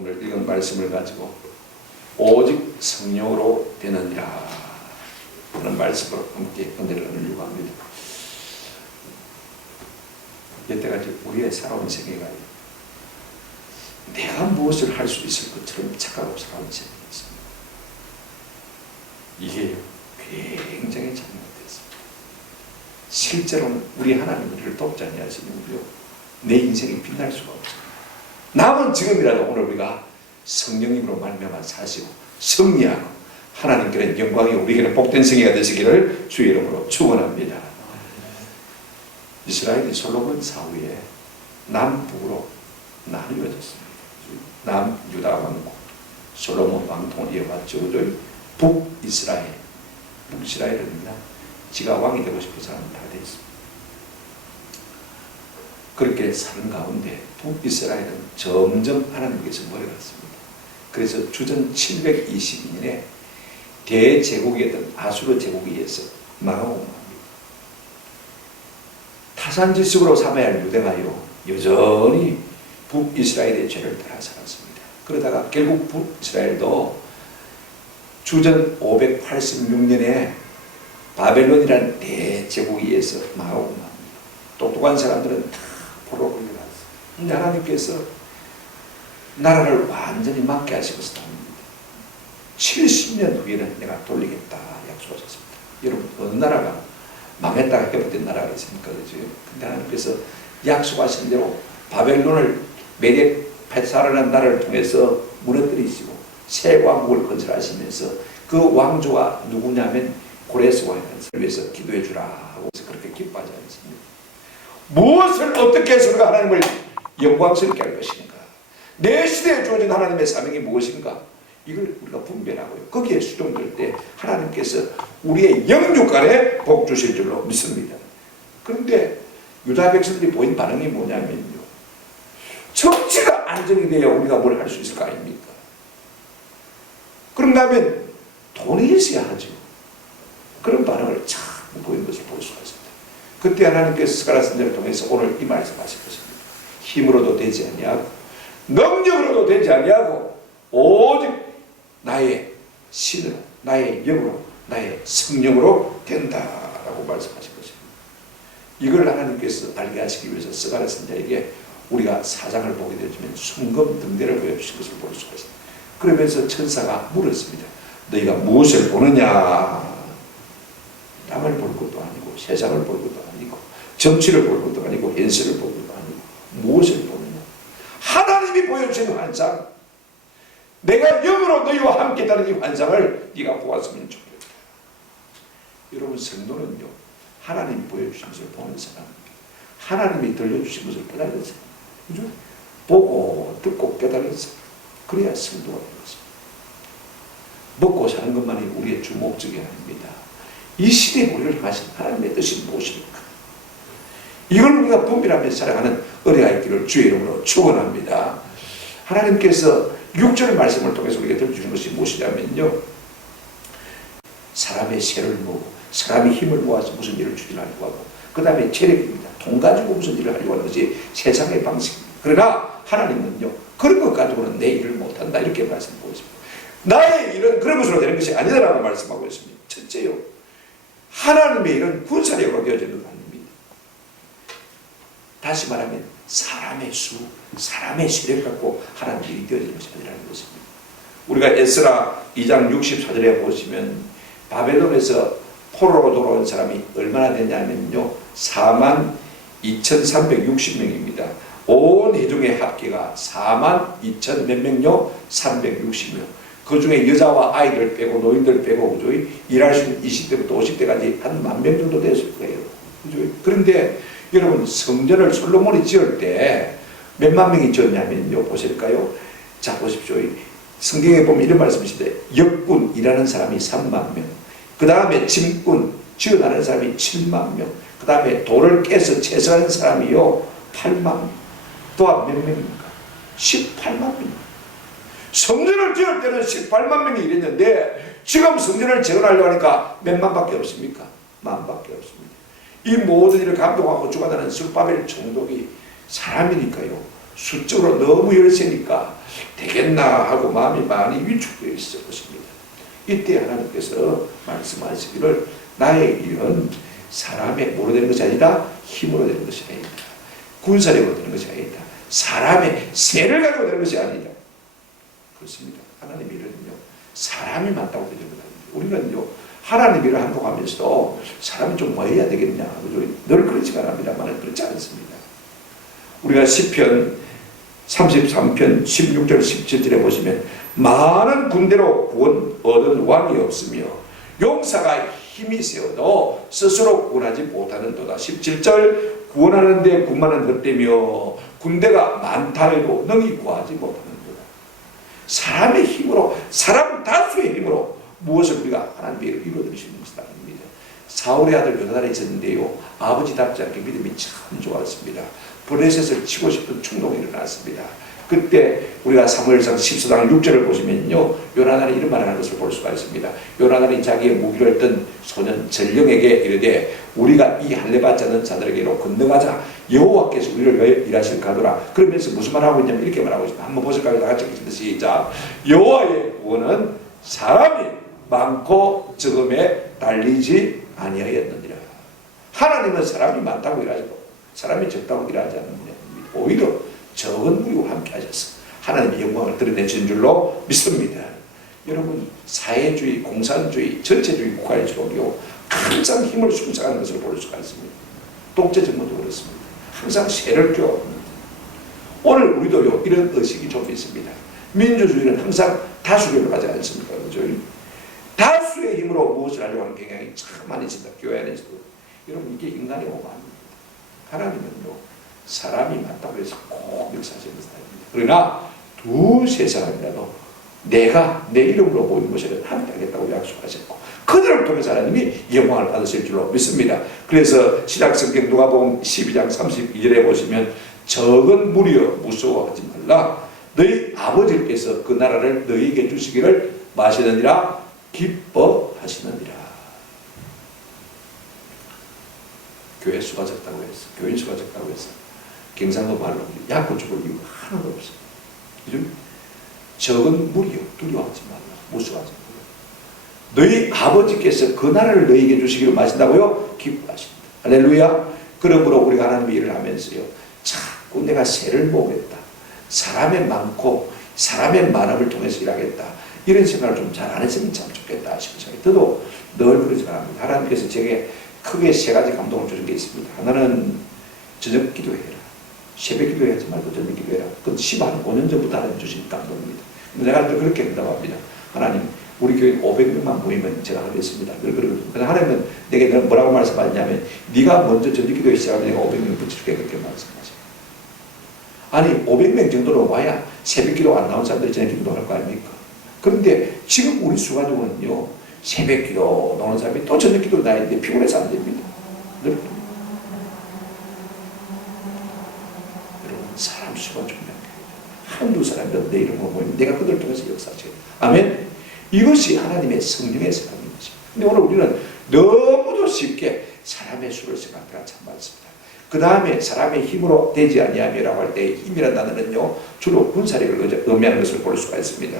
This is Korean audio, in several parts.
오늘 읽은 말씀을 가지고 오직 성령으로 되느니라 하는 말씀으로 함께 은혜를 나누려고 합니다. 여태까지 우리의 살아온 생애가 내가 무엇을 할 수 있을 것처럼 착각하고 살아온 생애였습니다. 이게 굉장히 잘못됐습니다. 실제로는 우리 하나님 우리를 돕지 아니하시는데요, 내 인생이 빛날 수가 없습니다. 남은 지금이라도 오늘 우리가 성령님으로 말미암아 사시고 승리하고 하나님께는 영광이 우리에게는 복된 생애가 되시기를 주의 이름으로 축원합니다. 이스라엘이 솔로몬 사후에 남북으로 나누어졌습니다. 남유다 왕국 솔로몬 왕통을 이어갔죠. 북이스라엘, 북이스라엘입니다. 지가 왕이 되고 싶은 사람은 다 되어 있습니다. 그렇게 사는 가운데 북이스라엘은 점점 하나님께서 멀어갔습니다. 그래서 주전 722년에 대제국이었던 아수르 제국에 의해서 망하고 맙니다. 타산지식으로 삼아야 할 유대가요 여전히 북이스라엘의 죄를 따라 살았습니다. 그러다가 결국 북이스라엘도 주전 586년에 바벨론이라는 대제국에 의해서 망하고 맙니다. 똑똑한 사람들은 다 포로로 끌려갔어요. 하나님께서 나라를 완전히 망게 하시고서 나옵니다. 70년 후에는 내가 돌리겠다 약속하셨습니다. 여러분, 어느 나라가 망했다가 회복된 나라가 있습니까? 그죠? 근데 하나님께서 약속하신 대로 바벨론을 메덱-페사라는 나라를 통해서 무너뜨리시고 새 왕국을 건설하시면서 그 왕조가 누구냐면 고레스 왕이라는 사람을 위해서 기도해 주라 하고 그렇게 기뻐하지 않습니다. 무엇을 어떻게 해서 우리가 하나님을 영광스럽게 할 것인가? 내 시대에 주어진 하나님의 사명이 무엇인가? 이걸 우리가 분별하고요. 거기에 수정될 때 하나님께서 우리의 영육간에 복 주실 줄로 믿습니다. 그런데 유다 백성들이 보인 반응이 뭐냐면요, 정치가 안정이 되어 우리가 뭘 할 수 있을 거 아닙니까? 그런가 하면 돈이 있어야 하죠. 그런 반응을 자꾸 보인 것을 볼 수가 있습니다. 그때 하나님께서 스가랴 선지자를 통해서 오늘 이 말씀하실 것입니다. 힘으로도 되지 아니하고 능력으로도 되지 아니하고 오직 나의 신으로, 나의 영으로, 나의 성령으로 된다라고 말씀하신 것입니다. 이걸 하나님께서 알게 하시기 위해서 스가랴 선지자에게 우리가 사장을 보게 되면 순금등대를 보여주신 것을 볼 수가 있습니다. 그러면서 천사가 물었습니다. 너희가 무엇을 보느냐? 땅을 볼 것도 아니고 세상을 볼 것도 아니고 정치를 볼 것도 아니고 현실을 볼 것도 아니고 무엇을 보느냐? 하나님이 보여주신 환상, 내가 영으로 너희와 함께 있다는 이 환상을 네가 보았으면 좋겠다. 여러분, 성도는요, 하나님이 보여주신 것을 보는 사람입니다. 하나님이 들려주신 것을 깨달은 사람, 그죠? 보고 듣고 깨달은 사람, 그래야 성도가 되는 것입니다. 먹고 사는 것만이 우리의 주 목적이 아닙니다. 이 시대에 우리를 향하신 하나님의 뜻이 무엇입니까? 이걸 우리가 분별하면서 살아가는 은혜가 있기를 주의 이름으로 축원합니다. 하나님께서 6절의 말씀을 통해서 우리가 들려주는 것이 무엇이냐면요, 사람의 세를 모으고 사람이 힘을 모아서 무슨 일을 추진하려고 하고 그 다음에 체력입니다. 돈 가지고 무슨 일을 하려고 하는 것이 세상의 방식입니다. 그러나 하나님은요, 그런 것 가지고는 내 일을 못한다 이렇게 말씀하고 있습니다. 나의 일은 그런 것으로 되는 것이 아니다라고 말씀하고 있습니다. 첫째요, 하나님의 일은 군사력으로 되어지는 것 아닙니다. 다시 말하면 사람의 수, 사람의 세력 갖고 하나님의 일이 되어지는 것이 아니라는 것입니다. 우리가 에스라 2장 64절에 보시면 바벨론에서 포로로 돌아온 사람이 얼마나 되냐면요, 42,360명입니다. 온 회중의 합계가 42,000 몇 명요? 360명. 그 중에 여자와 아이들 빼고 노인들 빼고 그죠? 일할 수 있는 20대부터 50대까지 한 10,000명 정도 됐을 거예요. 그죠? 그런데 여러분, 성전을 솔로몬이 지을 때 몇만 명이 지었냐면요, 보실까요? 자, 보십시오. 성경에 보면 이런 말씀이 있습니다. 역군 일하는 사람이 3만 명, 그 다음에 짐꾼 지어나는 사람이 7만 명, 그 다음에 돌을 깨서 채성하는 사람이요 8만 명, 또한 몇 명입니까? 18만 명. 성전을 지을 때는 18만 명이 일했는데 지금 성전을 재건하려고 하니까 몇만밖에 없습니까? 만밖에 없습니다. 이 모든 일을 감독하고 주관하는 스룹바벨 총독이 사람이니까요, 수적으로 너무 열세니까 되겠나 하고 마음이 많이 위축되어 있을 것입니다. 이때 하나님께서 말씀하시기를 나의 일은 사람의 뭐로 되는 것이 아니다, 힘으로 되는 것이 아니다, 군사력으로 되는 것이 아니다, 사람의 세를 가지고 되는 것이 아니다. 그렇습니다. 하나님의 일은요, 사람이 맞다고 되는 것 아닙니다. 우리는요, 하나님 일을 한동하면서도 사람이 좀 뭐 해야 되겠냐, 늘 그렇지가 않습니다만 그렇지 않습니다. 우리가 시편 33편 16절 17절에 보시면 많은 군대로 구원 얻은 왕이 없으며 용사가 힘이 세어도 스스로 구원하지 못하는도다. 17절 구원하는 데 군마는 헛되며 군대가 많다 해도 능히 구하지 못하는도다. 사람의 힘으로, 사람 다수의 힘으로 무엇을 우리가 하나님의 일을 이루어드릴 수 있는 것이 아닙니다. 사울의 아들 요나단이 있었는데요, 아버지답지 않게 믿음이 참 좋았습니다. 블레셋을 치고 싶은 충동이 일어났습니다. 그때 우리가 사무엘상 14장 6절을 보시면요, 요나단이 이런 말을 하는 것을 볼 수가 있습니다. 요나단이 자기의 무기를 든 소년 전령에게 이르되 우리가 이 할례받지 않는 자들에게로 건너가자. 여호와께서 우리를 위하여 일하실 가도라. 그러면서 무슨 말을 하고 있냐면 이렇게 말하고 있습니다. 한번 보실까요? 다 같이 읽겠습니다. 시작. 여호와의 구원은 사람이 많고 적음에 달리지 아니하였느니라. 하나님은 사람이 많다고 일하시고 사람이 적다고 일하지 않느냐. 오히려 적은 무리와 함께 하셔서 하나님의 영광을 드러내신 줄로 믿습니다. 여러분, 사회주의, 공산주의, 전체주의 국가일수록요, 항상 힘을 숭상하는 것을 볼 수가 있습니다. 독재 정부도 그렇습니다. 항상 세를 껴옵니다. 오늘 우리도요, 이런 의식이 좀 있습니다. 민주주의는 항상 다수결을 하지 않습니까? 그렇죠? 다수의 힘으로 무엇을 하려고 하는 경향이 참 많이 있습니다. 교회 안에서도. 여러분, 이게 인간의 오만입니다. 하나님은요, 사람이 맞다고 해서 꼭 역사하시는 것은 아닙니다. 그러나 두세 사람이라도 내가 내 이름으로 모인 것을 함께 하겠다고 약속하셨고 그들을 통해서 하나님이 영광을 받으실 줄로 믿습니다. 그래서 신약성경 누가복음 12장 32절에 보시면 적은 무리여 무서워하지 말라. 너희 아버지께서 그 나라를 너희에게 주시기를 마시느니라 기뻐하시느니라. 교회 수가 적다고 했어. 교인 수가 적다고 했어. 경상도 말로 약고 죽을 이유가 하나도 없어. 그죠? 적은 무리여 두려워하지 말라. 무서워하지 말라. 너희 아버지께서 그 나라를 너희에게 주시기를 마신다고요? 기뻐하십니다. 할렐루야. 그러므로 우리가 하나님의 일을 하면서요, 자꾸 내가 세를 모으겠다, 사람의 많고 사람의 많음을 통해서 일하겠다, 이런 생각을 좀 잘 안 했으면 참 좋겠다 싶은 생각이 들어도 늘 그러지 않습니다. 하나님께서 제게 크게 세 가지 감동을 주는 게 있습니다. 하나는 저녁 기도해라. 새벽 기도하지 말고 저녁 기도해라. 그건 15년 전부터 하나님 주신 감동입니다. 내가 그렇게 응답합니다. 하나님, 우리 교회 500명만 모이면 제가 하겠습니다. 늘 그러거든요. 그래서 하나님은 내게 뭐라고 말씀하셨냐면 네가 먼저 저녁 기도에 시작하면 내가 500명 붙일게, 그렇게 말씀하세요. 아니 500명 정도로 와야 새벽 기도 안 나온 사람들이 저녁 기도 할 거 아닙니까? 그런데 지금 우리 수가족은요, 새벽 기도 나오는 사람이 또 저녁 기도 나는데 피곤해서 안 됩니다. 늘 사람 수가 중요합니다. 한두 사람이라도 내 이름으로 모이면 내가 그들을 통해서 역사하죠. 아멘. 이것이 하나님의 성령의 생각인 것입니다. 근데 오늘 우리는 너무도 쉽게 사람의 수를 생각해가 참 많습니다. 그 다음에 사람의 힘으로 되지 아니하며라고 할 때 힘이라는 단어는요, 주로 군사력을 의미하는 것을 볼 수가 있습니다.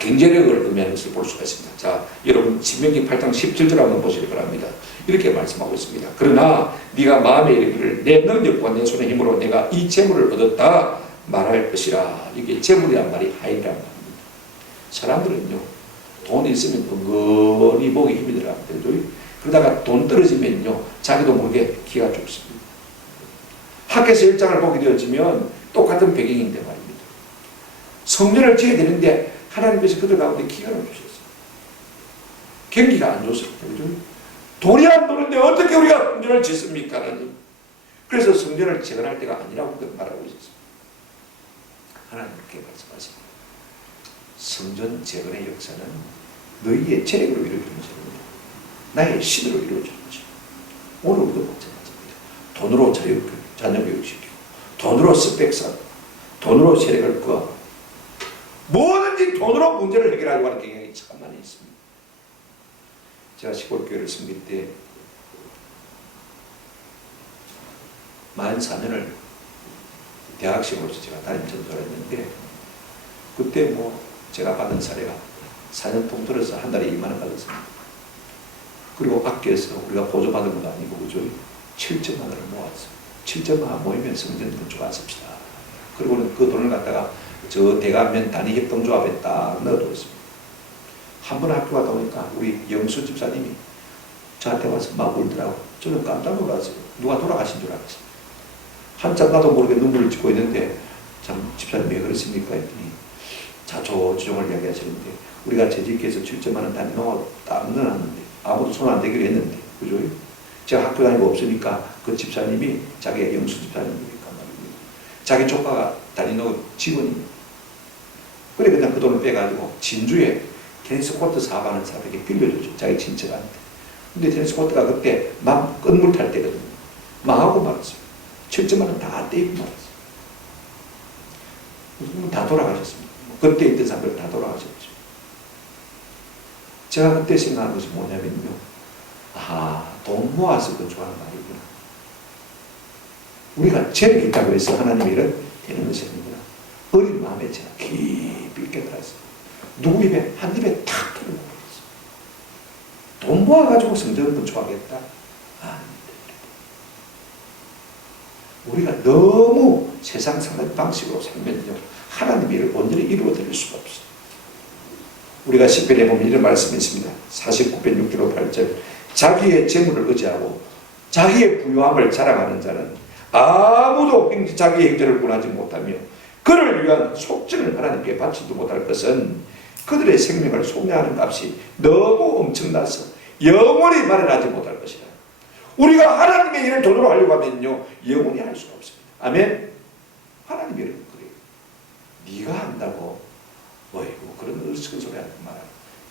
경제력을 의미하는 것을 볼 수가 있습니다. 자, 여러분 신명기 8장 17절 한번 보시기 바랍니다. 이렇게 말씀하고 있습니다. 그러나 네가 마음에 이르기를 내 능력과 내 손의 힘으로 내가 이 재물을 얻었다 말할 것이라. 이게 재물이란 말이 하이란 말입니다. 사람들은요, 돈이 있으면 은근히 보기 힘이 들어갑니다. 그러다가 돈 떨어지면요, 자기도 모르게 기가 죽습니다. 학교에서 일장을 보게 되어지면 똑같은 배경인데 말입니다. 성전을 지어야 되는데 하나님께서 그들 가운데 기간을 주셨어요. 경기가 안 좋습니다. 그죠? 돈이 안 도는데 어떻게 우리가 성전을 짓습니까, 하나님? 그래서 성전을 재건할 때가 아니라고 말하고 있었어요. 하나님 그렇게 말씀하십니다. 성전 재건의 역사는 너희의 재력으로 이루어지는 것입니다. 나의 신으로 이루어지는 것입니다. 오늘 우리도 마찬가지입니다. 돈으로 자녀 교육시키고, 돈으로 스펙 쌓고, 돈으로 세력을 구하고, 뭐든지 돈으로 문제를 해결하려고 하는 경향이 참 많이 있습니다. 제가 시골교회를 섬길 때 만 4년을 대학생으로서 제가 담임 전도를 했는데 그때 뭐 제가 받은 사례가 4년 통틀어서 한 달에 2만 원 받았습니다. 그리고 밖에서 우리가 보조받은 것도 아니고 그죠? 7천만 원을 모았어요. 7천만 원 모이면 성전 건축 안 씁시다. 그리고는 그 돈을 갖다가 저 대가면 단위협동조합에 딱 넣어뒀습니다. 한 번 학교 가다 보니까 우리 영수 집사님이 저한테 와서 막 울더라고. 저는 깜짝 놀랐어요. 누가 돌아가신 줄 알았어요. 한참 나도 모르게 눈물을 짓고 있는데 참 집사님 왜 그렇습니까? 했더니 자초지종을 이야기하시는데 우리가 재직해서 7천만 원 단위 딱 넣어놨는데 아무도 손 안 대기로 했는데 그죠? 제가 학교 다니고 없으니까 그 집사님이 자기 영수 집사님이니까 말입니다. 자기 조카가 단위 넣은 직원입니다. 그래 그냥 그 돈을 빼가지고 진주에 테니스 코트 4만 원 사람에게 빌려주죠. 자기 친척한테. 근데 테니스 코트가 그때 막 끝물 탈 때거든요. 망하고 말았어요. 7천만 원 다 떼고 말았어요. 다 돌아가셨습니다. 그때 있던 사람들 다 돌아가셨죠. 제가 그때 생각한 것이 뭐냐면요. 돈 모아서 건축하는 말이구나. 우리가 재력이 있다고 해서 하나님의 일은 되는 것이 아니구나. 어린 마음에 제가 깊이 깨달았어요. 누구 입에 한 입에 탁 털어놓고 있어요. 돈 모아가지고 성전을 건축하겠다. 안 돼. 우리가 너무 세상 사는 방식으로 살면요. 하나님의 일을 온전히 이루어드릴 수가 없어요. 우리가 시편에 보면 이런 말씀이 있습니다. 49편 6절 8절 자기의 재물을 의지하고 자기의 부유함을 자랑하는 자는 아무도 자기의 행제를 구하지 못하며 그를 위한 속전을 하나님께 바치도 못할 것은 그들의 생명을 속량하는 값이 너무 엄청나서 영원히 마련하지 못할 것이다. 우리가 하나님의 일을 돈으로 하려고 하면요 영원히 할 수가 없습니다. 아멘. 하나님의 일은 그래요. 네가 한다고 어이구 그런 어리석은 소리 하지 마라.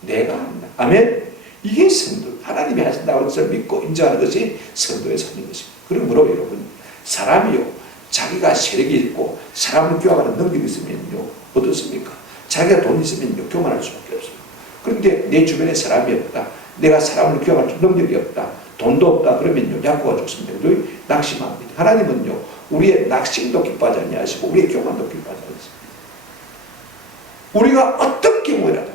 내가 한다. 아멘. 이게 성도 하나님이 하신다고 해서 믿고 인정하는 것이 성도의 삶인 것입니다. 그러므로 여러분 사람이요 자기가 세력이 있고 사람을 교환하는 능력이 있으면요 어떻습니까? 자기가 돈 있으면요 교만할 수밖에 없어요. 그런데 내 주변에 사람이 없다. 내가 사람을 교환할 능력이 없다. 돈도 없다. 그러면요 약고가 죽습니다. 낙심합니다. 하나님은요 우리의 낙심도 기뻐하지 아니하시고 우리의 교만도 기뻐하지 않습니다. 우리가 어떤 경우라도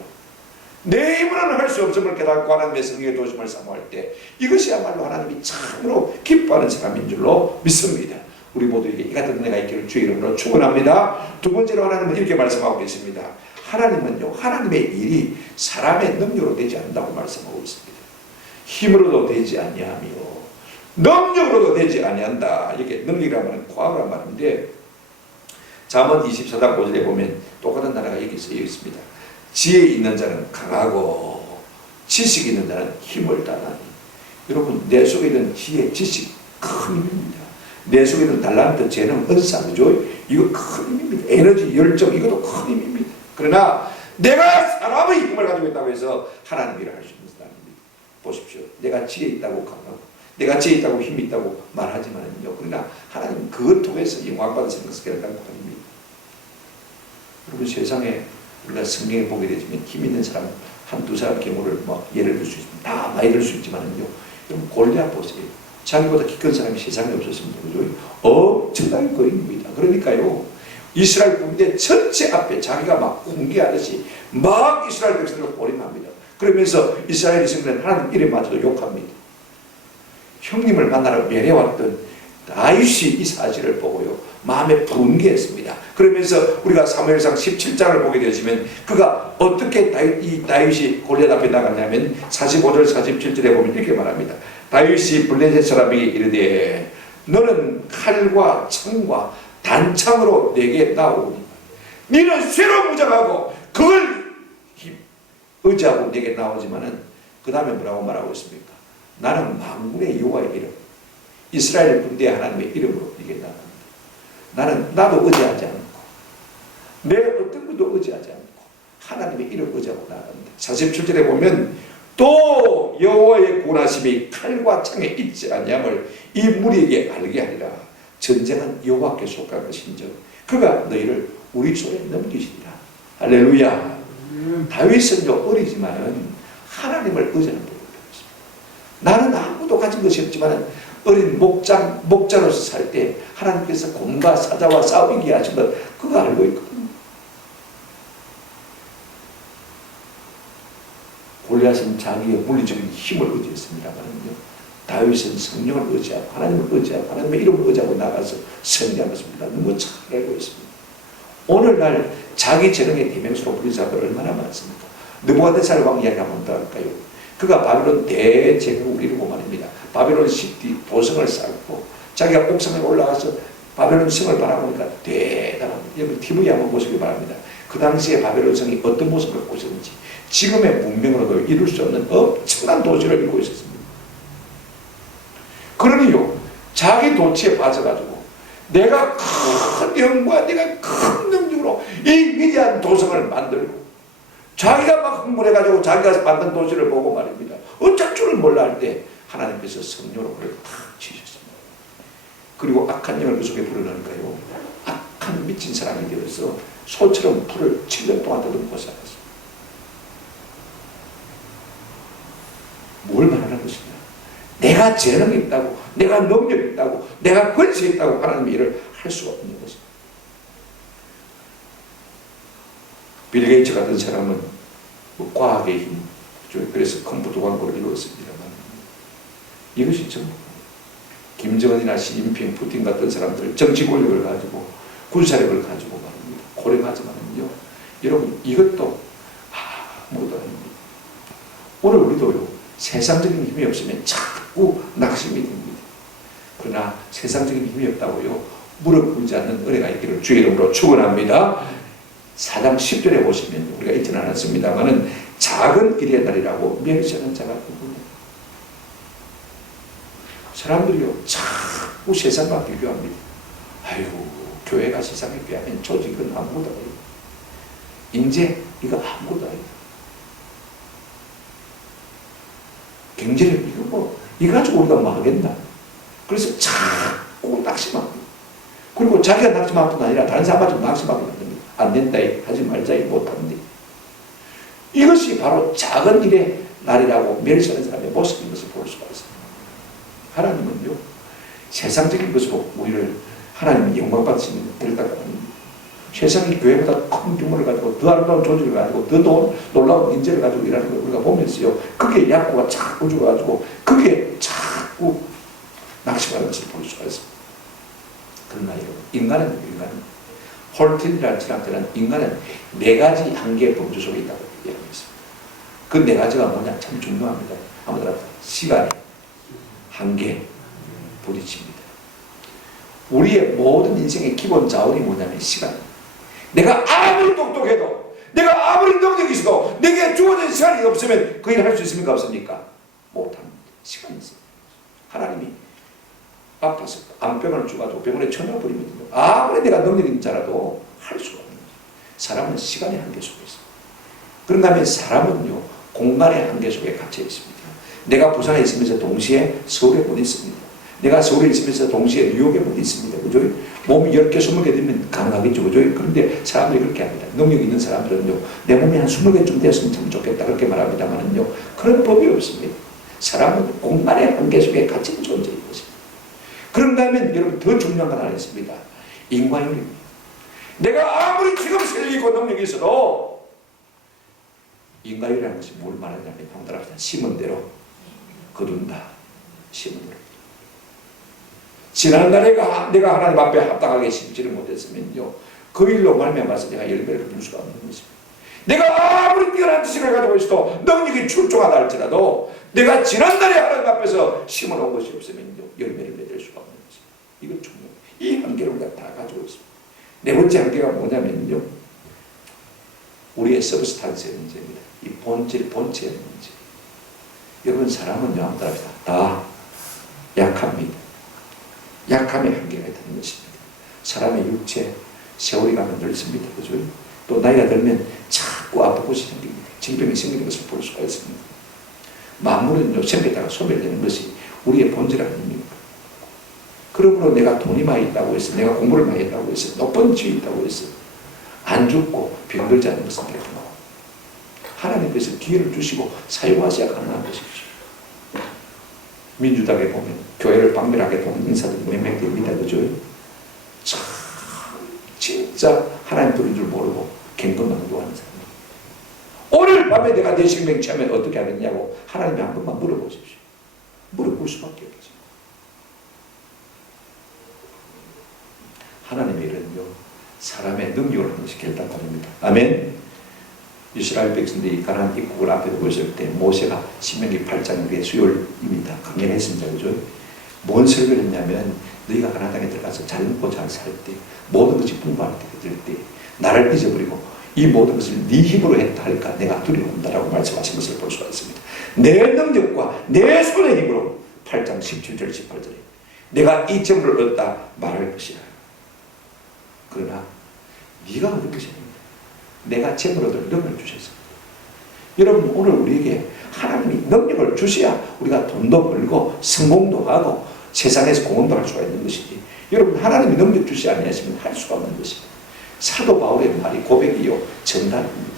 내 힘으로는 할 수 없음을 깨닫고 하나님의 성령의 도심을 사모할 때 이것이야말로 하나님이 참으로 기뻐하는 사람인 줄로 믿습니다. 우리 모두에게 이 같은 은혜가 있기를 주의 이름으로 축원합니다. 두 번째로 하나님은 이렇게 말씀하고 계십니다. 하나님은요 하나님의 일이 사람의 능력으로 되지 않는다고 말씀하고 있습니다. 힘으로도 되지 아니하며 능력으로도 되지 아니한다. 이렇게 능력이라는 말은 과거란 말인데 잠언 24장 5절에 보면 똑같은 단어가 여기 쓰여 있습니다. 지혜 있는 자는 강하고 지식 있는 자는 힘을 따나니. 여러분 내 속에 있는 지혜, 지식 큰 힘입니다. 내 속에 있는 달란트, 재능, 은사, 그죠? 이거 큰 힘입니다. 에너지, 열정 이것도 큰 힘입니다. 그러나 내가 사람의 힘을 가지고 있다고 해서 하나님 일을 할 수 있는 사람입니다. 보십시오. 내가 지혜 있다고 강하고 내가 지혜 있다고 힘이 있다고 말하지만요. 그러나 하나님 그것 통해서 영광받으시는 것을 깨닫는 것입니다. 여러분 세상에 우리가 성경에 보게 되지만 힘 있는 사람 한두 사람 경우를 뭐 예를 들 수 있습니다. 다 많이 들 수 있지만요. 여러분 골리앗 보세요. 자기보다 키 큰 사람이 세상에 없었습니다. 그죠? 엄청나게 거입니다. 그러니까요. 이스라엘 군대 전체 앞에 자기가 막 공개하듯이 막 이스라엘 백성들을 올인합니다. 그러면서 이스라엘 백성들은 하나님 이름마저도 욕합니다. 형님을 만나러 내려왔던 다윗이 이 사실을 보고요. 마음에 분개했습니다. 그러면서 우리가 사무엘상 17장을 보게 되시면 그가 어떻게 다윗이 골리앗 앞에 나갔냐면 45절 47절에 보면 이렇게 말합니다. 다윗이 블레셋 사람에게 이르되 너는 칼과 창과 단창으로 내게 나오니 너는 쇠로 무장하고 그걸 의지하고 내게 나오지만은 그 다음에 뭐라고 말하고 있습니까? 나는 만군의 여호와의 이름 이스라엘 군대 하나님의 이름으로 내게 나갑니다. 나도 의지하지 않고 내 어떤 것도 의지하지 않고 하나님의 이름 의지하고 나갑니다. 47절에 보면 또 여호와의 구원하심이 칼과 창에 있지 아니함을 이 무리에게 알게 하리라. 전쟁은 여호와께 속한 것인즉 그가 너희를 우리 손에 넘기시리라. 할렐루야. 다윗은 어리지만 하나님을 의지하는 법을 배웠습니다. 나는 아무도 가진 것이 없지만 어린 목자로서 살 때 하나님께서 곰과 사자와 싸우게 하신 것 그거 알고 있거든요. 골리앗은 자기의 물리적인 힘을 의지했습니다만요, 다윗은 성령을 의지하고 하나님을 의지하고 하나님의 이름을 의지하고 나가서 승리한 것입니다. 너무 잘 알고 있습니다. 오늘날 자기 재능의 대명수로 불린 사람들 얼마나 많습니까? 느부갓네살 왕 이야기 한번 더 할까요? 그가 바빌론 대제국을 이루고 말입니다. 바빌론 시티 도성을 쌓고 자기가 옥상에 올라가서 바벨론 성을 바라보니까 대단합니다. 여러분 TV 한번 보시기 바랍니다. 그 당시에 바벨론 성이 어떤 모습을 갖고 있었는지, 지금의 문명으로도 이룰 수 없는 엄청난 도시를 이루고 있었습니다. 그러니요, 자기 도치에 빠져가지고 내가 큰 영광과 내가 큰 능력으로 이 위대한 도성을 만들고, 자기가 막 흥분해가지고 자기가 만든 도시를 보고 말입니다, 어쩔 줄을 몰라 할 때 하나님께서 성령으로 그를 탁 치셨습니다. 그리고 악한 영을 그 속에 불어넣으니까요, 악한 미친 사람이 되어서 소처럼 풀을 7년 동안 더듬고 살았습니다. 뭘 말하는 것이냐? 내가 재능이 있다고, 내가 능력이 있다고, 내가 권세가 있다고 하나님의 일을 할 수가 없는 것입니다. 빌 게이츠 같은 사람은 뭐 과학의 힘, 그래서 컴퓨터 광고를 이루었습니다만, 이것이 전부 김정은이나 시진핑, 푸틴 같은 사람들 정치 권력을 가지고 군사력을 가지고 말입니다. 고령하지만요, 여러분 이것도 아무것도 아닙니다. 오늘 우리도요, 세상적인 힘이 없으면 자꾸 낙심이 됩니다. 그러나 세상적인 힘이 없다고요 무릎 꿇지 않는 은혜가 있기를 주의 이름으로 축원합니다. 4장 10절에 보시면 우리가 읽지는 않았습니다만은 작은 일의 날이라고 멸시하는 자가 누구냐. 사람들이요 자꾸 세상과 비교합니다. 아이고, 교회가 세상에 비하면 조직은 아무것도 아니에요. 인재 이거 아무것도 아니에요. 경제력 이거 가지고 우리가 뭐 하겠나. 그래서 자꾸 낙심합니다. 그리고 자기가 낙심할 뿐 아니라 다른 사람한테 낙심하게 만듭니다. 안 된다, 하지 말자, 못한다. 이것이 바로 작은 일의 날이라고 멸시하는 사람의 모습인 것을 볼 수가 있습니다. 하나님은요, 세상적인 것으로 우리를 하나님의 영광 받으시는 데려다가 합니다. 세상이 교회보다 큰 규모를 가지고 더 아름다운 조직을 가지고 더 놀라운 인재를 가지고 일하는 걸 우리가 보면서요, 그게 약고가 자꾸 죽어가지고 그게 자꾸 낙심하는 것을 볼 수가 있습니다. 그러나 인간은 홀튼이라는 철학자는 인간은 4가지 한계의 범주 속에 있다고 얘기합니다. 그 4가지가 뭐냐 참 중요합니다. 아무튼 시간의 한계, 부딪힙니다. 우리의 모든 인생의 기본 자원이 뭐냐면 시간입니다. 내가 아무리 똑똑해도, 내가 아무리 능력이 있어도 내게 주어진 시간이 없으면 그 일을 할 수 있습니까? 없습니까? 못합니다. 시간이 있어요. 하나님이 아파서 암병을 주가지고 병원에 쳐넣어버리면 아무리 내가 능력이 있는 자라도 할 수가 없는 거죠. 사람은 시간의 한계 속에 있습니다. 그런가 하면 사람은요, 공간의 한계 속에 갇혀 있습니다. 내가 부산에 있으면서 동시에 서울에 못 있습니다. 내가 서울에 있으면서 동시에 뉴욕에 못 있습니다. 그죠? 몸이 10개, 20개 되면 가능하겠죠. 그죠? 그런데 사람들이 그렇게 합니다. 능력 있는 사람들은요, 내 몸이 한 20개쯤 됐으면 참 좋겠다. 그렇게 말합니다만은요, 그런 법이 없습니다. 사람은 공간의 한계 속에 갇힌 존재인 것입니다. 그런가 하면 여러분 더 중요한 건 하나 있습니다. 인과율입니다. 내가 아무리 지금 실력이 있고 능력이 있어도 인과율이라는 것이 뭘 말하냐면 형들합시다. 심은 대로 거둔다. 심은 대로. 지난날에 내가 하나님 앞에 합당하게 심지를 못했으면요, 그 일로 말미암아서 내가 열매를 얻을 수가 없는 것입니다. 내가 아무리 뛰어난 지식을 가지고 있어도 능력이 출중하다 할지라도 내가 지난날에 하나님 앞에서 심어놓은 것이 없으면요, 열매를 맺을 수가 없는 것입니다. 이건 중요해요. 이 한계를 우리가 다 가지고 있습니다. 4번째 한계가 뭐냐면요, 우리의 서브스탄스의 문제입니다. 이 본체의 문제. 여러분 사람은요, 한번 합시다. 다 약합니다. 약함의 한계가 있다는 것입니다. 사람의 육체, 세월이 가면 늙습니다. 그죠? 또 나이가 들면 자꾸 아픈 것이 생깁니다. 질병이 생기는 것을 볼 수가 있습니다. 만물은요, 생겼다가 소멸되는 것이 우리의 본질 아닙니까? 그러므로 내가 돈이 많이 있다고 해서, 내가 공부를 많이 했다고 해서, 높은 지위 있다고 해서 안 죽고 병들지 않는 것은 결코 하나님께서 기회를 주시고 사용하셔야 가능한 것이죠. 민주당에 보면 교회를 박멸하게 보는 인사들이 몇 명 됩니다. 그죠? 참 진짜 하나님 부른 줄 모르고 갱건망도하는 사람. 오늘 밤에 내가 내 생명 취하면 어떻게 하겠냐고 하나님이 한 번만 물어보십시오. 물어볼 수밖에 없어요. 하나님의 일은요, 사람의 능력을 한 것이 결단됩니다. 아멘. 이스라엘 백성들이 가나안 입국을 앞에 두고 있을 때 모세가 신명기 8장에 수요일입니다. 강연했습니다. 그죠? 뭔 설교를 했냐면 너희가 가나안 땅에 들어가서 잘 먹고 잘 살 때 모든 것이 풍부할 때 나를 잊어버리고 이 모든 것을 네 힘으로 했다 할까 내가 두려워한다라고 말씀하신 것을 볼 수가 있습니다. 내 능력과 내 손의 힘으로 8장 17절 18절에 내가 이 재물을 얻다 말할 것이라. 그러나 네가 얻을 것이 아닙니다. 내가 재물 얻을 능력을 주셨습니다. 여러분 오늘 우리에게 하나님이 능력을 주셔야 우리가 돈도 벌고 성공도 하고 세상에서 공헌도 할 수가 있는 것이지, 여러분 하나님이 능력 주시 아니하시면 할 수가 없는 것입니다. 사도 바울의 말이 고백이요 정답입니다.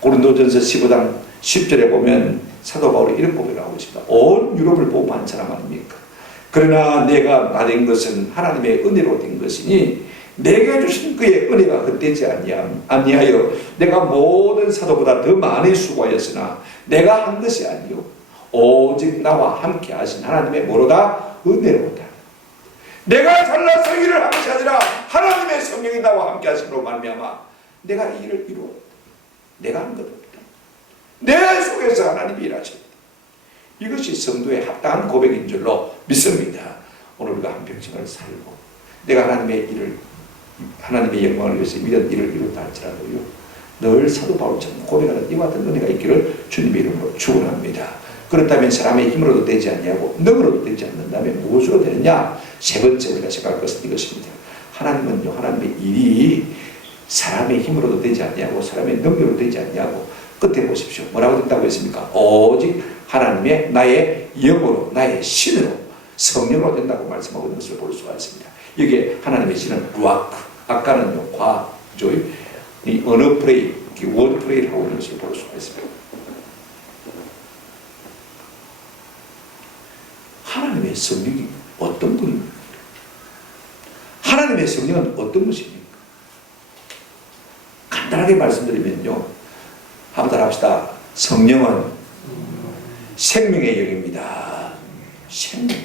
고린도전서 15장 10절에 보면 사도 바울이 이런 고백을 하고 있습니다. 온 유럽을 보호한 사람 아닙니까? 그러나 내가 받은 것은 하나님의 은혜로 된 것이니 내게 주신 그의 은혜가 헛되지 아니하여 내가 모든 사도보다 더 많이 수고하였으나 내가 한 것이 아니요 오직 나와 함께 하신 하나님의 뭐로다? 은혜로다. 내가 잘나서 일을 한 것이 아니라 하나님의 성령이 나와 함께 하심으로 말미암아 내가 이 일을 이루었다. 내가 한 것 없다. 내 속에서 하나님이 일하셨다. 이것이 성도의 합당한 고백인 줄로 믿습니다. 오늘 우리가 한 평생을 살고 내가 하나님의 영광을 위해서 이런 일을 이뤘다 할지라도요, 늘 사도 바울처럼 고백하는 이와 같은 은혜가 있기를 주님의 이름으로 축원합니다. 그렇다면 사람의 힘으로도 되지 않냐고 능으로도 되지 않는다면 무엇으로 되느냐? 세 번째 우리가 생각할 것은 이것입니다. 하나님은요, 하나님의 일이 사람의 힘으로도 되지 않냐고 사람의 능력으로 되지 않냐고 끝에 보십시오. 뭐라고 된다고 했습니까? 오직 하나님의 나의 영으로 나의 신으로 성령으로 된다고 말씀하고 있는 것을 볼 수가 있습니다. 여기에 하나님의 신은 루아크, 아까는요 과죠, 이 언어 플레이, 워드 플레이를 하고 있는 것을 볼 수가 있습니다. 하나님의 성령이 어떤 분입니까? 하나님의 성령은 어떤 것입니까? 간단하게 말씀드리면요, 한번 따라합시다. 성령은 생명의 영입니다. 생명.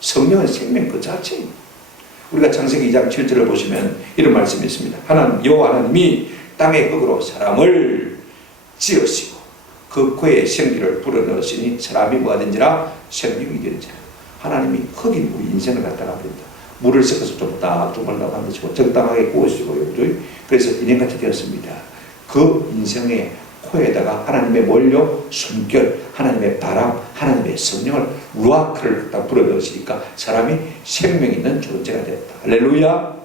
성령은 생명 그 자체입니다. 우리가 창세기 2장 7절을 보시면 이런 말씀이 있습니다. 여호와 하나님이 땅의 흙으로 사람을 지으시고 그 코에 생기를 불어넣으시니 사람이 뭐가 된지라? 생명이 된지라. 하나님이 흙인 우리 인생을 갖다가 버린다. 물을 섞어서 좀 딱 주물러고 만드시고 적당하게 구우시고, 그래서 인형같이 되었습니다. 그 인생의 코에다가 하나님의 원료, 숨결, 하나님의 바람, 하나님의 성령을 루아크를 갖다 불어넣으시니까 사람이 생명 있는 존재가 되었다. 할렐루야.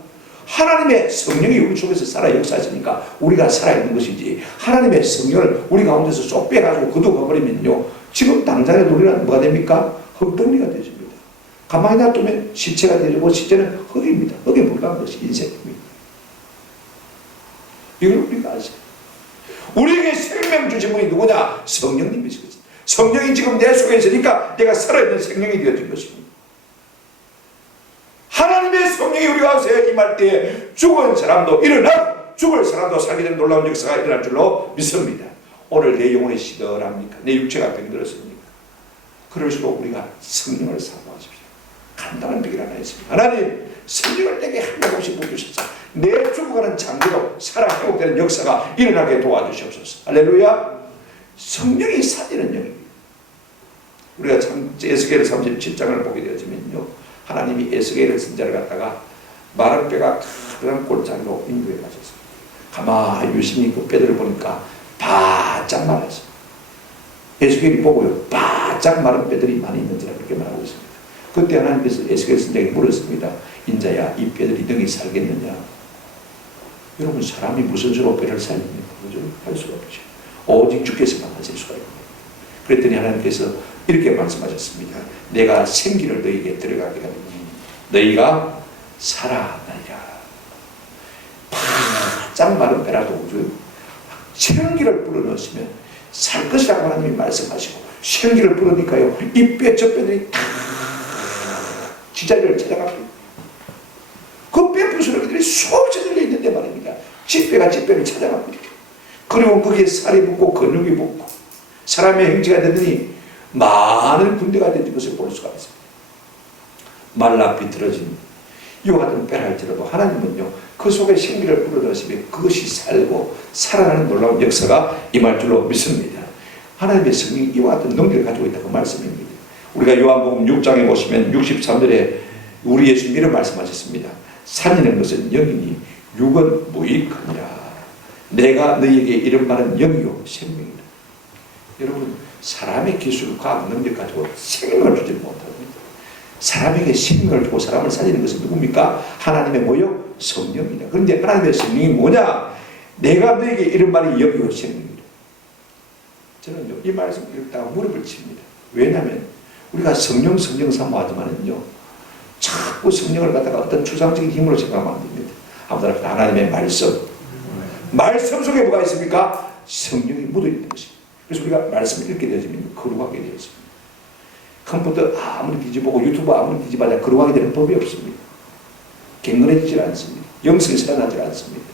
하나님의 성령이 우리 속에서 살아 역사하시니까 우리가 살아있는 것이지, 하나님의 성령을 우리 가운데서 쏙 빼가지고 거둬가버리면요, 지금 당장의 우리는 뭐가 됩니까? 흙덩이가 되십니다. 가만히 놔두면 시체가 되고, 시체는 흙입니다. 흙에 불과한 것이 인생입니다. 이걸 우리가 아세요. 우리에게 생명 주신 분이 누구냐? 성령님이시거든요. 성령이 지금 내 속에 있으니까 내가 살아있는 생명이 되어진 것입니다. 하나님의 성령이 우리 가운데 임할 때에 죽은 사람도 일어나고 죽을 사람도 살게 되는 놀라운 역사가 일어날 줄로 믿습니다. 오늘 내 영혼이 시들합니까? 내 육체가 병들었습니까? 그럴수록 우리가 성령을 사모하십시오. 간단한 비결 하나 있습니다. 하나님, 성령을 내게 한 명씩 부어주셔서 내 죽어가는 장기로 살아 회복되는 역사가 일어나게 도와주시옵소서. 할렐루야. 성령이 살리는 영입니다. 우리가 에스겔 37장을 보게 되어지면요, 하나님이 에스겔 선지자를 갖다가 마른 뼈가 가득한 꼴장으로 인도해 가셨어요. 가만히 유심히 그 뼈들을 보니까 바짝 말랐어요. 에스겔이 보고요, 바짝 마른 뼈들이 많이 있는지라 그렇게 말하고 있습니다. 그때 하나님께서 에스겔 선지자에게 물었습니다. 인자야, 이 뼈들이 능히 살겠느냐? 여러분, 사람이 무슨 수로 뼈를 살립니까? 그죠? 할 수가 없죠. 오직 주께서만 하실 수가 있습니다. 그랬더니 하나님께서 이렇게 말씀하셨습니다. 내가 생기를 너희에게 들어가게 하리니 너희가 살아나리라. 바짝 마른 뼈라도 생기를 불어넣으시면 살 것이라고 하나님이 말씀하시고 생기를 부르니까요, 이 뼈 저 뼈들이 다 지자리를 찾아갑니다. 그 뼈 부스러기들이 수없이 들려있는데 말입니다. 쥐뼈가 쥐뼈를 찾아갑니다. 그리고 거기에 살이 붙고 근육이 붙고 사람의 형체가 되더니 많은 군대가 된 것을 볼 수가 있습니다. 말라 비틀어진 이와 같은 뼈라 할지라도 하나님은요, 그 속에 생기를 불어넣으시면 그것이 살고 살아나는 놀라운 역사가 임할 줄로 믿습니다. 하나님의 성령이 이와 같은 능력을 가지고 있다고 말씀입니다. 우리가 요한복음 6장에 보시면 63절에 우리 예수님 이런 말씀하셨습니다. 살리는 것은 영이니 육은 무익하니라. 내가 너희에게 이런 말은 영이요 생명이라. 여러분, 사람의 기술, 과학 능력 가지고 생명을 주지 못합니다. 사람에게 생명을 주고 사람을 살리는 것은 누굽니까? 하나님의 뭐요? 성령이다. 그런데 하나님의 성령이 뭐냐? 내가 너에게 이런 말이 영이요 생명이다. 저는 이 말씀을 읽다가 무릎을 칩니다. 왜냐하면 우리가 성령 사모하지만은요, 자꾸 성령을 갖다가 어떤 추상적인 힘으로 생각하면 안 됩니다. 아무튼 하나님의 말씀 속에 뭐가 있습니까? 성령이 묻어있는 것입니다. 그래서 우리가 말씀을 읽게 되어지면 거룩하게 되었습니다. 컴퓨터 아무리 뒤집어보고 유튜브 아무리 뒤집어야 거룩하게 되는 법이 없습니다. 갱근해지질 않습니다. 영성이 살아나질 않습니다.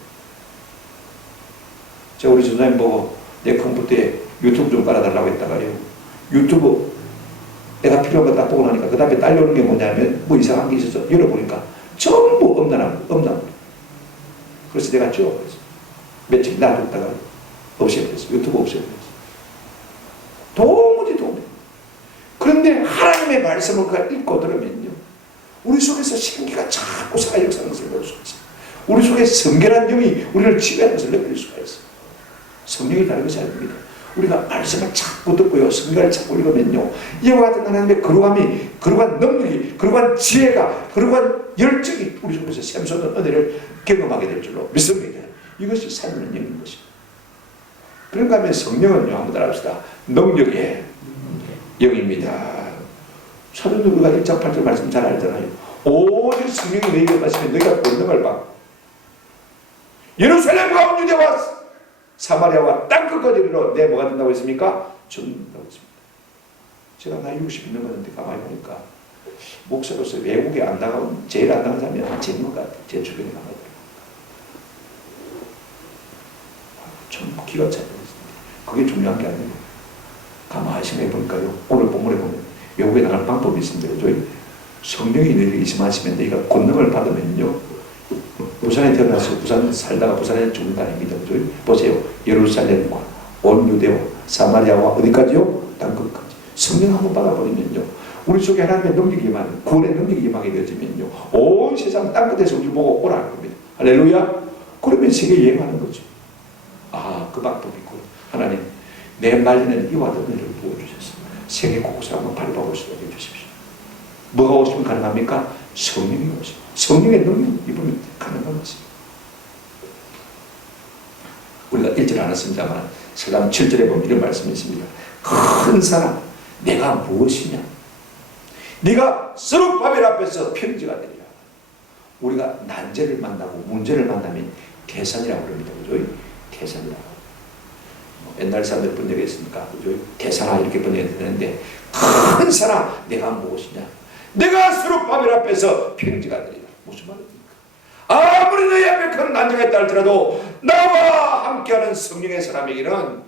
제가 우리 전사님 보고 내 컴퓨터에 유튜브 좀 깔아달라고 했다가요, 유튜브 내가 필요한 거 딱 보고 나니까 그 다음에 딸려오는 게 뭐냐면 뭐 이상한 게 있어서 열어보니까 전부 엄나무. 그래서 내가 지워버렸어. 며칠 놔뒀다가 없애버렸어. 유튜브 없애버렸어. 도무지. 그런데 하나님의 말씀을 읽고 들으면요, 우리 속에서 생기가 자꾸 살아 역사하는 것을 볼 수가 있어요. 우리 속에 성결한 영이 우리를 지배하는 것을 느낄 수가 있어요. 성령이 다른 것이 아닙니다. 우리가 말씀을 자꾸 듣고요, 성경을 자꾸 읽으면요, 이와 같은 하나님의 거룩함이, 거룩한 능력이, 거룩한 지혜가, 거룩한 열정이 우리 속에서 샘솟는 은혜를 경험하게 될 줄로 믿습니다. 이것이 살리는 영인 것입니다. 그런가 하면 성령은요, 한번 따라합시다. 능력의 영입니다. 사도들 우리가 1장 8절 말씀 잘 알잖아요. 오직 성령이 너희에게 임하시면 너희가 권능을 받고 예루살렘과 온 유대와 사마리아와 땅끝까지 이르러 내 뭐가 된다고 했습니까? 전된다고 했습니다. 제가 나이 60 있는 건데 가만히 보니까 목사로서 외국에 안 나가면 제일 안 나가는 사람이 제인 것 같아요. 제 주변에 나가더라고요. 좀 기가 차있습니다. 그게 중요한 게 아니에요. 가만히 생각해 보니까요, 오늘 본문에 보면 외국에 나갈 방법이 있습니다. 저희 성령이 너희에게 임하시면 너희가 권능을 받으면요, 부산에 태어나서 부산 살다가 부산에 죽는 거 아닙니다. 보세요. 예루살렘과 온 유대와 사마리아와 어디까지요? 땅끝까지. 성령 한번 받아버리면요, 우리 속에 하나님의 능력이 임하는, 구원의 능력이 임하게 되어지면요, 온 세상 땅끝에서 우리 보고 오라 할 겁니다. 할렐루야. 그러면 세계 여행하는 거죠. 아, 그 방법이 있고, 하나님 내 말리는 이와 같은 은혜를 부어주셔서 세계 곳곳에 한번 발버볼 수 있게 해주십시오. 뭐가 오시면 가능합니까? 성령이 오시면, 성령의 능력이 입으면 가능한 것입니다. 우리가 읽지 않았습니다만 설람 7절에 보면 이런 말씀이 있습니다. 큰 사람 내가 무엇이냐? 네가 스룹바벨 앞에서 평지가 되리라. 우리가 난제를 만나고 문제를 만나면 대산이라고 그럽니다. 그죠? 대산이라고. 옛날 사람들 번역했으니까 그죠? 대산아 이렇게 번역했는데, 큰 사람 내가 무엇이냐? 내가 스룹바벨 앞에서 평지가 되리라. 무슨 말입니까? 아무리 너희 앞에 큰 난제가 있다 할지라도 나와 함께하는 성령의 사람에게는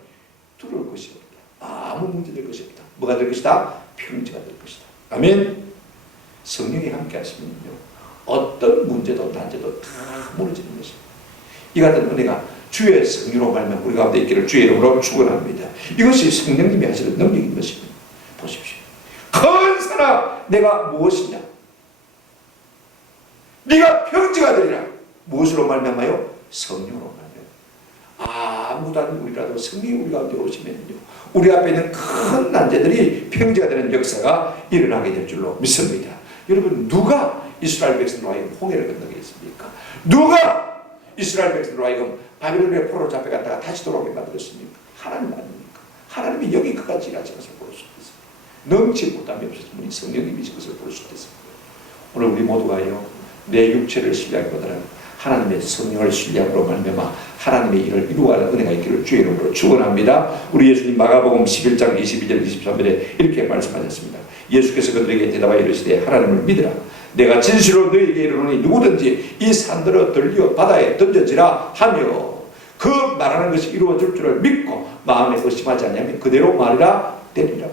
두려울 것이 없다. 아무 문제 될 것이 없다. 뭐가 될 것이다? 평지가 될 것이다. 아멘. 성령이 함께 하시면요, 어떤 문제도 난제도 다 무너지는 것입니다. 이 같은 은혜가 주의 성령으로 말면 우리 가운데 있기를 주의 이름으로 축원합니다. 이것이 성령님이 하시는 능력인 것입니다. 보십시오. 큰 사람 내가 무엇이냐? 네가 평지가 되리라. 무엇으로 말미암아요? 성령으로 말미암아. 아무도 아닌 우리라도 성령이 우리 가운데 오시면요, 우리 앞에 있는 큰 난제들이 평지가 되는 역사가 일어나게 될 줄로 믿습니다. 여러분, 누가 이스라엘 백성으로 하여금 홍해를 건너게 했습니까? 누가 이스라엘 백성으로 하여금 바빌론의 포로로 잡혀갔다가 다시 돌아오게 만들었습니까? 하나님 아닙니까? 하나님이 영이 그같이 일하신 것을 볼 수 있습니다. 넘치 못함이 없으신 분이 성령님이신 것을 볼 수 있습니다. 오늘 우리 모두가요, 내 육체를 신뢰하기보다는 하나님의 성령을 신뢰함으로 말미암아 하나님의 일을 이루어가는 은혜가 있기를 주의 이름으로 축원합니다. 우리 예수님 마가복음 11장 22절 23절에 이렇게 말씀하셨습니다. 예수께서 그들에게 대답하여 이르시되 하나님을 믿으라. 내가 진실로 너희에게 이르노니 누구든지 이 산들어 들려 바다에 던져지라 하며 그 말하는 것이 이루어질 줄을 믿고 마음에 의심하지 않으면 그대로 말이라 되리라.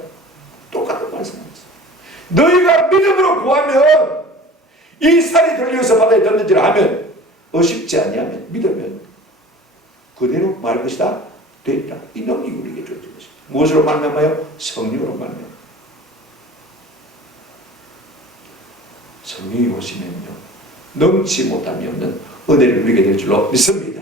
똑같은 말씀입니다. 너희가 믿음으로 구하면 이 산이 들려서 바다에 던져지라 하면 의심치 아니하면 믿으면 그대로 말 것이다 되리라. 이 능력이 우리에게 주어진 것입니다. 무엇으로 말미암아요? 성령으로 말미암아. 성령이 오시면요 넘치 못함이 없는 은혜를 누리게 될 줄로 믿습니다.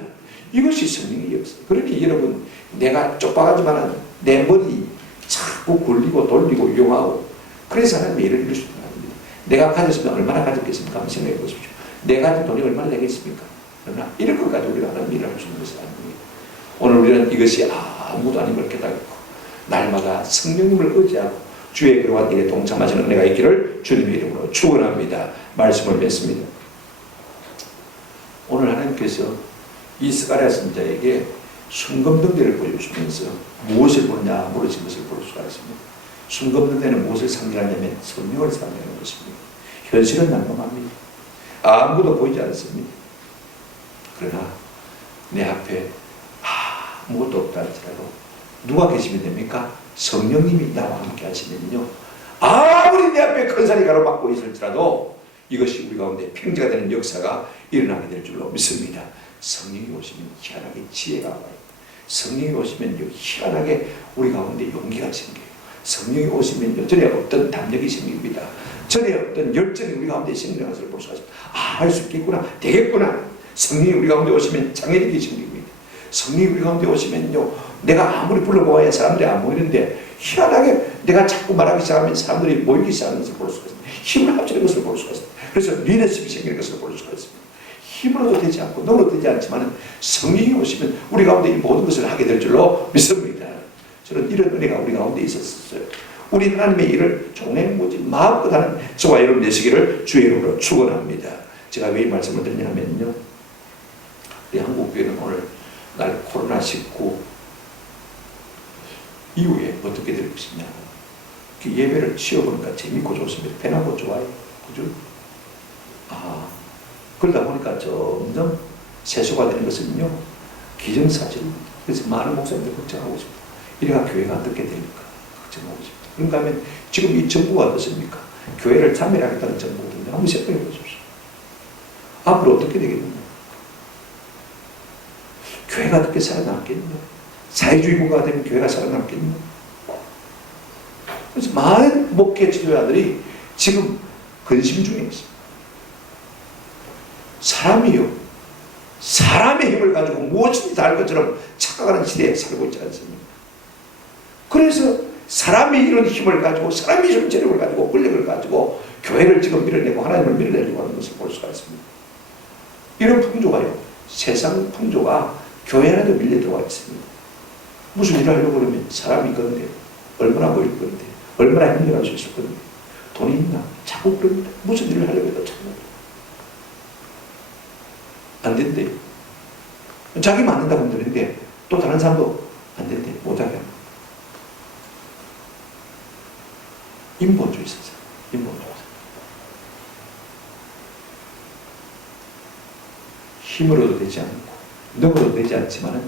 이것이 성령의 역사. 그러니 여러분 내가 쪽박하지만 내 머리 자꾸 굴리고 돌리고 이용하고 그래서 하나님의 일을 이룰 수 있는 겁니다. 내가 가졌으면 얼마나 가졌겠습니까? 한번 생각해 보십시오. 내가 가진 돈이 얼마나 되겠습니까? 그러나 이런 것 가지고 우리가 하나님의 일을 할 수 있는 것은 아닙니다. 오늘 우리는 이것이 아무도 아님을 깨닫고 날마다 성령님을 의지하고 주의 그러한 일에 동참하시는 은혜가 있기를 주님의 이름으로 축원합니다. 말씀을 맺습니다. 오늘 하나님께서 이 스가랴 선지자에게 순금등대를 보여주시면서 무엇을 보느냐 물으신 것을 볼 수가 있습니다. 순금등대는 무엇을 상징하냐면 성령을 상징하는 것입니다. 현실은 난감합니다. 아무도 보이지 않습니다. 그러나 내 앞에 아무것도 없다 할지라도 누가 계시면 됩니까? 성령님이 나와 함께 하시면요 아무리 내 앞에 큰 산이 가로막고 있을지라도 이것이 우리 가운데 평지가 되는 역사가 일어나게 될 줄로 믿습니다. 성령이 오시면 희한하게 지혜가 와요. 성령이 오시면요 희한하게 우리 가운데 용기가 생겨요. 성령이 오시면요 전에 어떤 담력이 생깁니다. 전에 어떤 열정이 우리 가운데 생기는 것을 볼 수가 있습니다. 할 수 있겠구나, 되겠구나. 성령이 우리 가운데 오시면 장애력이 생깁니다. 성령이 우리 가운데 오시면요 내가 아무리 불러보아야 사람들이 안 모이는데 희한하게 내가 자꾸 말하기 시작하면 사람들이 모이기 시작하는 것을 볼 수가 있습니다. 힘을 합치는 것을 볼 수가 있습니다. 그래서 리더십이 생기는 것을 볼 수가 있습니다. 힘으로도 되지 않고 노력도 되지 않지만 성령이 오시면 우리 가운데 이 모든 것을 하게 될 줄로 믿습니다. 저는 이런 은혜가 우리 가운데 있었어요. 우리 하나님의 일을 종횡무진 마음껏 하는 저와 여러분 되시기를 주의 이름으로 축원합니다. 제가 왜 이 말씀을 드리냐면요 우리 한국교회는 오늘 날 코로나19 이후에 어떻게 될 것이냐 그 예배를 치워보니까 재밌고 좋습니다. 편하고 좋아요. 그죠? 그러다 보니까 점점 세수가 되는 것은요 기정사실입니다. 그래서 많은 목사님들 걱정하고 있습니다. 이래가 교회가 어떻게 될까 걱정하고 있습니다. 그런가 하면 지금 이 정부가 어떻습니까? 교회를 참여하겠다는 정부거든요. 한번 생각해 보십시오. 앞으로 어떻게 되겠느냐? 교회가 어떻게 살아남겠느냐? 사회주의 국가가 되면 교회가 살아남겠느냐? 그래서 많은 목회 지도자들이 지금 근심 중에 있습니다. 사람이요 사람의 힘을 가지고 무엇이든지 다 할 것처럼 착각하는 시대에 살고 있지 않습니까? 그래서 사람이 이런 힘을 가지고 사람이 이런 재력을 가지고 권력을 가지고 교회를 지금 밀어내고 하나님을 밀어내려고 하는 것을 볼 수가 있습니다. 이런 풍조가요 세상 풍조가 교회 안에도 밀려 들어와 있습니다. 무슨 일을 하려고 그러면 사람이 있건데 얼마나 모일 건데 얼마나 힘들어할 수 있을 건데 돈이 있나 자꾸 그럽니다. 무슨 일을 하려고 해도 자꾸 안 된대요. 자기만 안 된다고 하면 되는데 또 다른 사람도 안 된대요. 못하게 합니다. 인본주의 세상, 인본주의 세상. 힘으로도 되지 않고 능으로도 되지 않지만은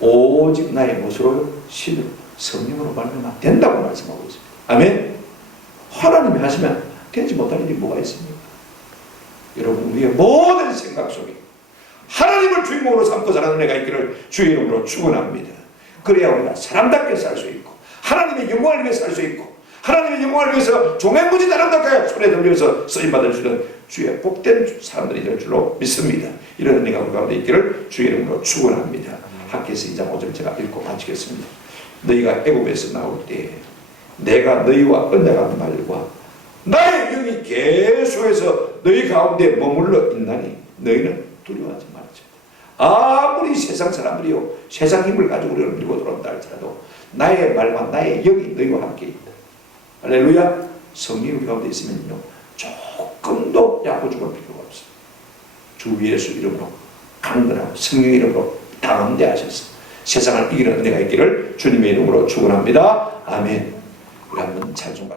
오직 나의 무엇으로요? 신으로 성령으로 말미암아 된다고 말씀하고 있습니다. 아멘. 하나님이 하시면 되지 못할 일이 뭐가 있습니까? 여러분 우리의 모든 생각 속에 하나님을 주인공으로 삼고 사는 은혜가 있기를 주의 이름으로 축원합니다. 그래야 우리가 사람답게 살 수 있고 하나님의 영광을 위해 살 수 있고 하나님의 영광을 위해서 종횡무진 아름답게 손에 들려서 쓰임받을 수 있는 주의 복된 사람들이 될 줄로 믿습니다. 이런 은혜가 우리 가운데 있기를 주의 이름으로 축원합니다. 학개서 2장 5절 제가 읽고 마치겠습니다. 너희가 애굽에서 나올 때 내가 너희와 언약한 말과 나의 영이 계속해서 너희 가운데 머물러 있나니 너희는 두려워하지 말자. 아무리 세상 사람들이요 세상 힘을 가지고 우리를 밀고 들어온다 할지라도 나의 말과 나의 영이 너희와 함께 있다. 할렐루야. 성령이 우리 가운데 있으면요 조금도 약고 죽을 필요가 없어요. 주 예수 이름으로 강건하고 성령의 이름으로 당함대하셔서 세상을 이기는 은혜가 있기를 주님의 이름으로 축원합니다. 아멘. 우리 한번 찬송